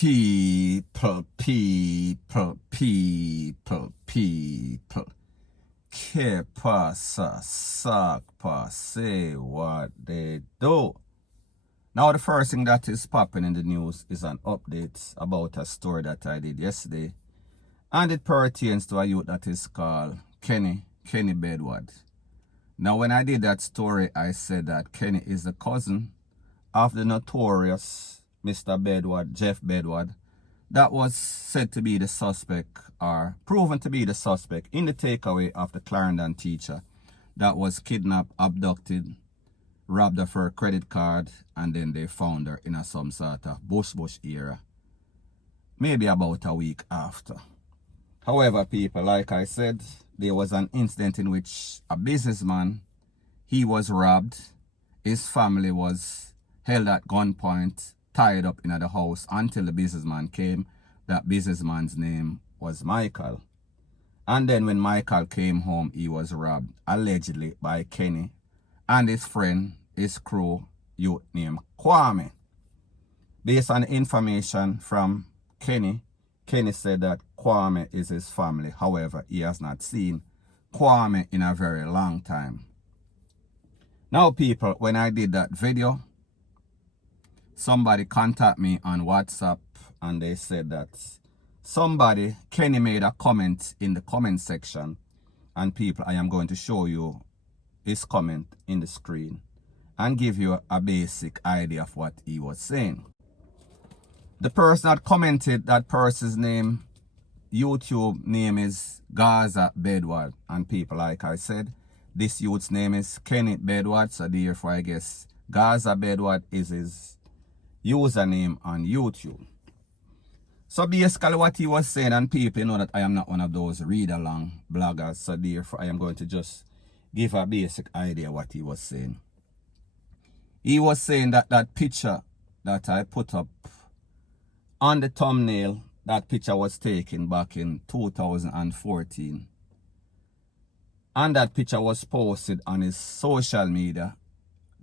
People. Que pasa, suck, say what they do. Now the first thing that is popping in the news is an update about a story that I did yesterday. And it pertains to a youth that is called Kenny Bedward. Now when I did that story, I said that Kenny is the cousin of the notorious Mr. Bedward, Jeff Bedward, that was said to be the suspect, or proven to be the suspect, in the takeaway of the Clarendon teacher that was kidnapped, abducted, robbed of her credit card, and then they found her in some sort of bush era, maybe about a week after. However, people, like I said, there was an incident in which a businessman, he was robbed, his family was held at gunpoint, tied up in the house until the businessman came. That businessman's name was Michael. And then when Michael came home, he was robbed, allegedly by Kenny and his friend, his crew, youth named Kwame. Based on information from Kenny said that Kwame is his family. However, he has not seen Kwame in a very long time. Now, people, when I did that video, somebody contacted me on WhatsApp and they said that Kenny made a comment in the comment section. And people, I am going to show you his comment in the screen and give you a basic idea of what he was saying. The person that commented, that person's name, YouTube name is Gaza Bedward. And people, like I said, this youth's name is Kenny Bedward. So therefore, I guess Gaza Bedward is his username on YouTube. So basically what he was saying, and people know that I am not one of those read-along bloggers, so therefore I am going to just give a basic idea what he was saying. He was saying that that picture that I put up on the thumbnail, that picture was taken back in 2014. And that picture was posted on his social media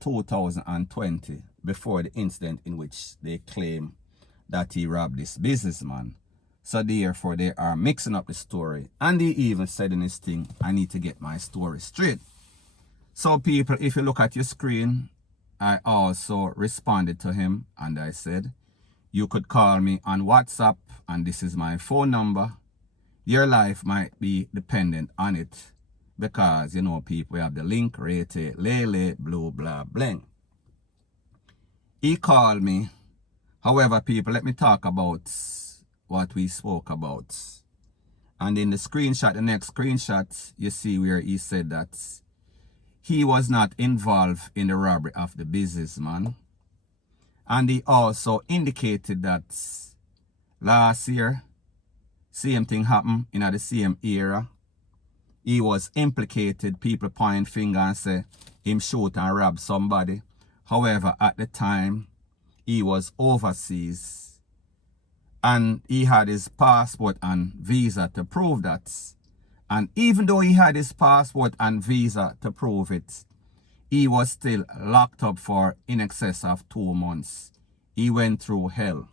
2020, before the incident in which they claim that he robbed this businessman. So therefore they are mixing up the story. And he even said in his thing, I need to get my story straight. So people, if you look at your screen, I also responded to him and I said, you could call me on WhatsApp and this is my phone number. Your life might be dependent on it because, you know, people, we have the link, rate, lele, blue, blah, bling. He called me. However, people, let me talk about what we spoke about. And in the screenshot, the next screenshot, you see where he said that he was not involved in the robbery of the businessman. And he also indicated that last year, same thing happened in the same era. He was implicated, people point finger and say him shoot and rob somebody. However, at the time, he was overseas and he had his passport and visa to prove that. And even though he had his passport and visa to prove it, he was still locked up for in excess of 2 months. He went through hell.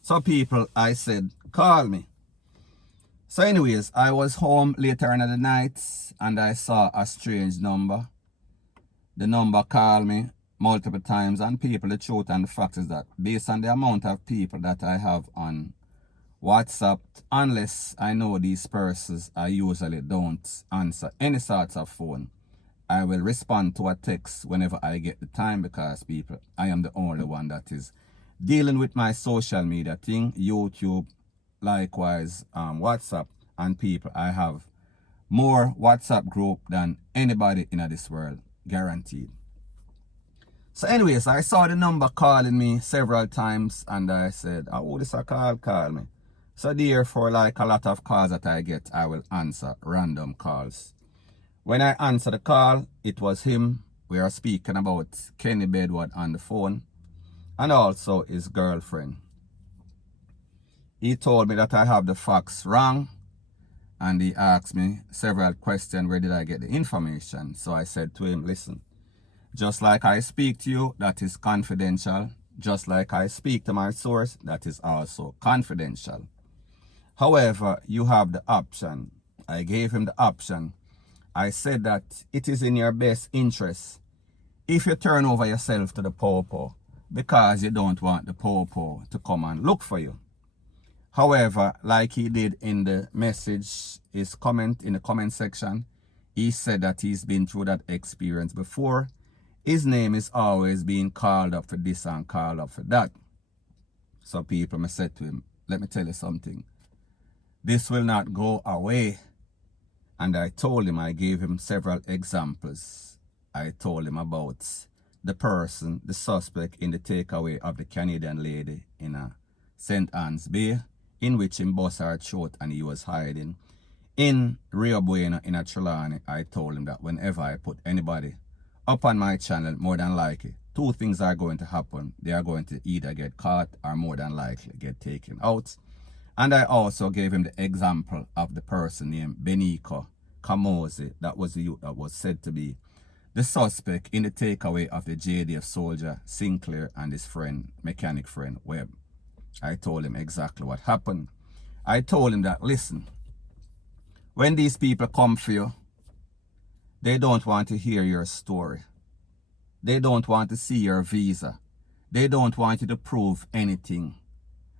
So people, I said, call me. So anyways, I was home later in the night and I saw a strange number. The number called me multiple times, and people, the truth and the fact is that based on the amount of people that I have on WhatsApp, unless I know these persons, I usually don't answer any sorts of phone. I will respond to a text whenever I get the time because people, I am the only one that is dealing with my social media thing, YouTube, likewise WhatsApp, and people, I have more WhatsApp group than anybody in this world, guaranteed. So anyways, I saw the number calling me several times and I said, oh, this a call me. So therefore, like a lot of calls that I get, I will answer random calls. When I answered the call, it was him. We are speaking about Kenny Bedward on the phone and also his girlfriend. He told me that I have the facts wrong and he asked me several questions, where did I get the information? So I said to him, listen, just like I speak to you, that is confidential. just like I speak to my source, that is also confidential. However, you have the option. I gave him the option. I said that it is in your best interest if you turn over yourself to the popo, because you don't want the popo to come and look for you. However, like he did in the message, his comment in the comment section, he said that he's been through that experience before. His name is always being called up for this and called up for that. So people, I said to him, let me tell you something. This will not go away. And I told him, I gave him several examples. I told him about the person, the suspect in the takeaway of the Canadian lady in a St. Anne's Bay, in which him bust her throat and he was hiding. In Rio Bueno in a Trelawney, I told him that whenever I put anybody up on my channel, more than likely, two things are going to happen. They are going to either get caught or more than likely get taken out. And I also gave him the example of the person named Benico Camosi. That was the youth that was said to be the suspect in the takeaway of the JDF soldier Sinclair and his friend, mechanic friend Webb. I told him exactly what happened. I told him that, listen, when these people come for you, they don't want to hear your story. They don't want to see your visa. They don't want you to prove anything.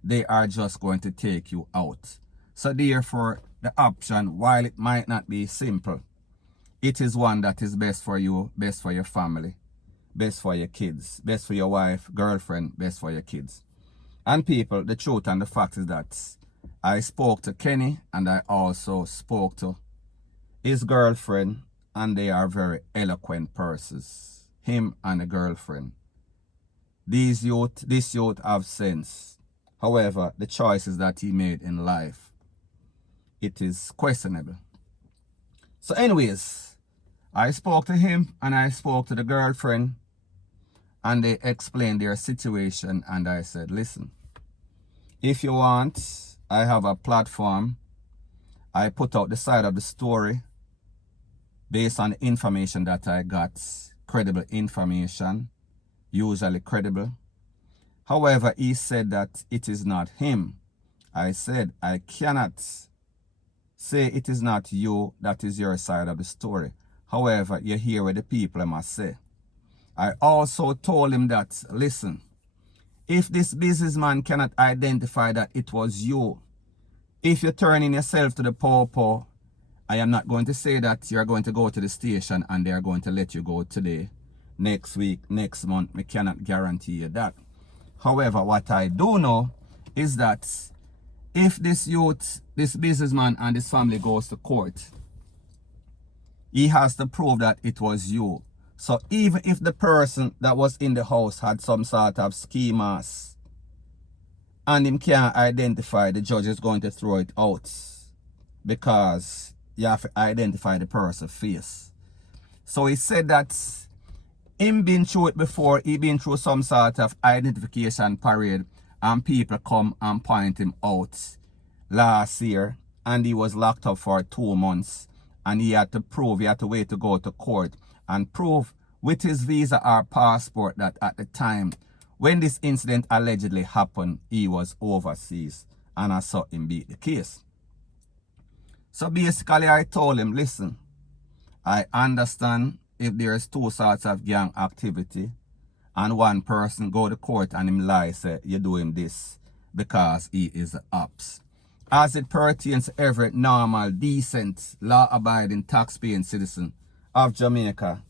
They are just going to take you out. So therefore, the option, while it might not be simple, it is one that is best for you, best for your family, best for your kids, best for your wife, girlfriend, best for your kids. And people, the truth and the fact is that I spoke to Kenny and I also spoke to his girlfriend, and they are very eloquent persons. Him and the girlfriend. This youth have sense. However, the choices that he made in life, it is questionable. So anyways, I spoke to him and I spoke to the girlfriend, and they explained their situation, and I said, listen, if you want, I have a platform. I put out the side of the story based on the information that I got, credible information, usually credible. However, he said that it is not him. I said, I cannot say it is not you, that is your side of the story. However, you hear what the people must say. I also told him that, listen, if this businessman cannot identify that it was you, if you're turning yourself to the popo, I am not going to say that you're going to go to the station and they're going to let you go today, next week, next month. I cannot guarantee you that. However, what I do know is that if this youth, this businessman and this family goes to court, he has to prove that it was you. So even if the person that was in the house had some sort of schemas and him can't identify, the judge is going to throw it out, because you have to identify the person's face. So he said that him been through it before. He been through some sort of identification parade and people come and point him out last year, and he was locked up for 2 months, and he had to prove, he had to wait to go to court and prove with his visa or passport that at the time when this incident allegedly happened, he was overseas, and I saw him beat the case. So basically I told him, listen, I understand if there's two sorts of gang activity and one person go to court and him lie, say you do him this because he is the ops. As it pertains to every normal, decent, law-abiding, tax-paying citizen of Jamaica,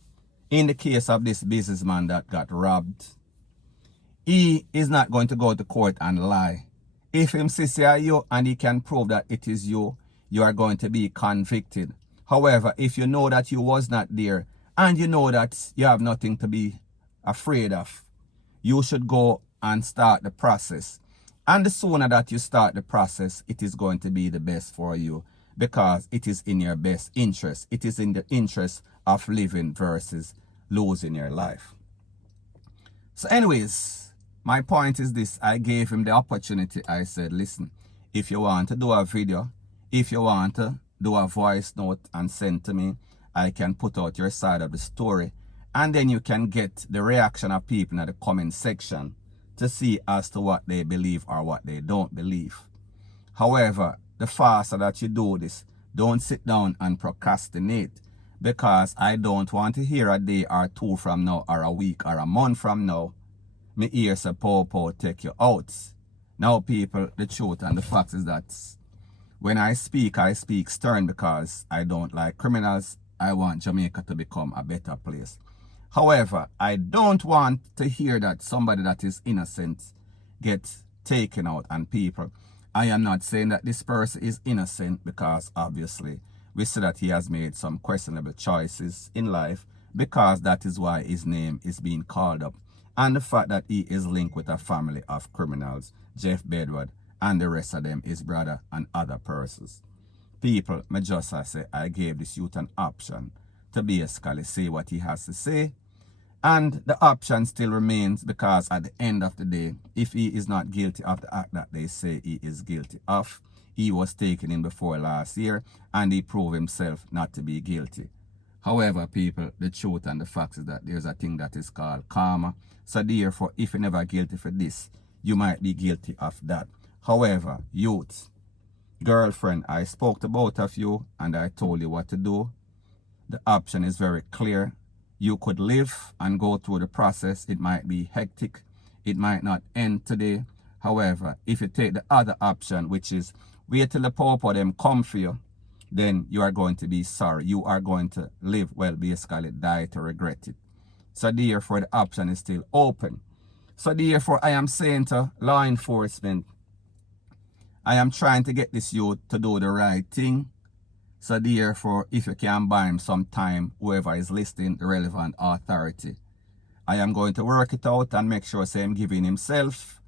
in the case of this businessman that got robbed, he is not going to go to court and lie. If him says you and he can prove that it is you, you are going to be convicted. However, if you know that you was not there and you know that you have nothing to be afraid of, you should go and start the process. And the sooner that you start the process, it is going to be the best for you, because it is in your best interest. It is in the interest of living versus losing your life. So anyways, my point is this. I gave him the opportunity. I said, listen, if you want to do a video, if you want to do a voice note and send to me, I can put out your side of the story. And then you can get the reaction of people in the comment section to see as to what they believe or what they don't believe. However, the faster that you do this, don't sit down and procrastinate, because I don't want to hear a day or two from now or a week or a month from now, me hear say Popo take you out. Now people, the truth and the fact is that when I speak stern because I don't like criminals. I want Jamaica to become a better place. However, I don't want to hear that somebody that is innocent gets taken out. And people, I am not saying that this person is innocent, because obviously we see that he has made some questionable choices in life, because that is why his name is being called up. And the fact that he is linked with a family of criminals, Jeff Bedward, and the rest of them, his brother and other persons. People, me just say I gave this youth an option to basically say what he has to say. And the option still remains, because at the end of the day, if he is not guilty of the act that they say he is guilty of, he was taken in before last year and he proved himself not to be guilty. However, people, the truth and the fact is that there's a thing that is called karma. So therefore, if you're never guilty for this, you might be guilty of that. However, youth, girlfriend, I spoke to both of you and I told you what to do. The option is very clear. You could live and go through the process. It might be hectic. It might not end today. However, if you take the other option, which is wait till the Popo them come for you, then you are going to be sorry. You are going to live, well, basically die to regret it. So therefore, the option is still open. So therefore, I am saying to law enforcement, I am trying to get this youth to do the right thing. So therefore, if you can buy him some time, whoever is listening, the relevant authority, I am going to work it out and make sure I'm giving himself.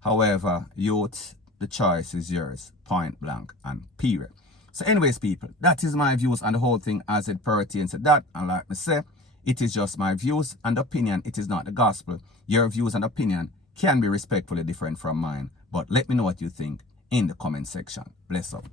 However, youth, the choice is yours, point blank and period. So anyways, people, that is my views on the whole thing as it pertains to that. And like I say, it is just my views and opinion. It is not the gospel. Your views and opinion can be respectfully different from mine. But let me know what you think in the comment section. Bless up.